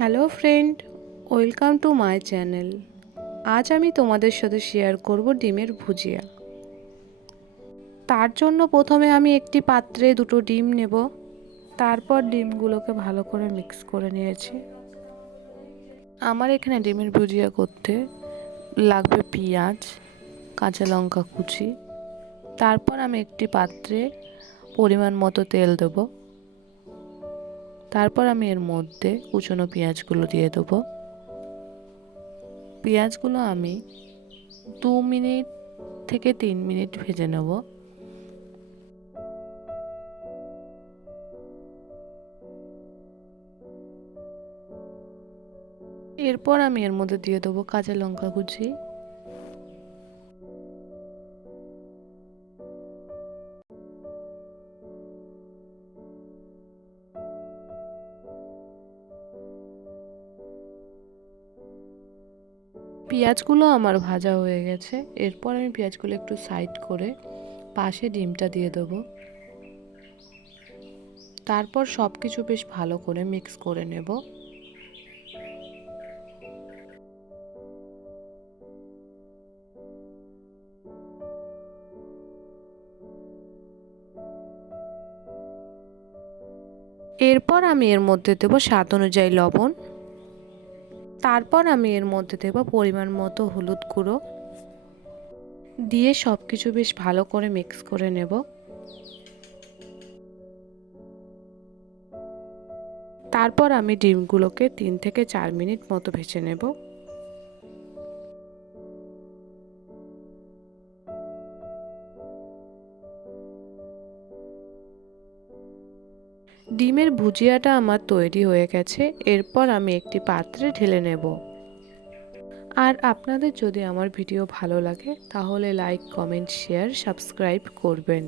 Hello friend, welcome to my channel. আজ আমি তোমাদের সাথে শেয়ার করব ডিমের ভুজিয়া। তার জন্য প্রথমে আমি একটি পাত্রে দুটো ডিম নেব। তারপর ডিমগুলোকে ভালো করে মিক্স করে নিয়েছি। আমার এখানে ডিমের ভুজিয়া করতে লাগবে পেঁয়াজ, কাঁচা লঙ্কা কুচি। তারপর আমি একটি পাত্রে পরিমাণ মতো তেল দেব। তারপর আমি এর মধ্যে কুচনো পেঁয়াজগুলো দিয়ে দেবো। পেঁয়াজগুলো আমি 2 মিনিট থেকে 3 মিনিট ভেজে নেব। এরপর আমি এর মধ্যে দিয়ে দেবো কাঁচা লঙ্কা কুচি। পেঁয়াজগুলো আমার ভাজা হয়ে গেছে। এরপর আমি পেঁয়াজগুলো একটু সাইড করে পাশে ডিমটা দিয়ে দেবো। তারপর সব কিছু বেশ ভালো করে মিক্স করে নেব। এরপর আমি এর মধ্যে দেবো স্বাদ অনুযায়ী লবণ। তারপর আমি এর মধ্যে দেবো পরিমাণ মতো হলুদ গুঁড়ো দিয়ে সব কিছু বেশ ভালো করে মিক্স করে নেব। তারপর আমি ডিমগুলোকে 3 থেকে 4 মিনিট মতো ভেজে নেব। ডিমের ভুজিয়াটা আমার তৈরি হয়ে গেছে। এরপর আমি একটি পাত্রে ঢেলে নেব। আর আপনাদের যদি আমার ভিডিও ভালো লাগে তাহলে লাইক, কমেন্ট, শেয়ার, সাবস্ক্রাইব করবেন।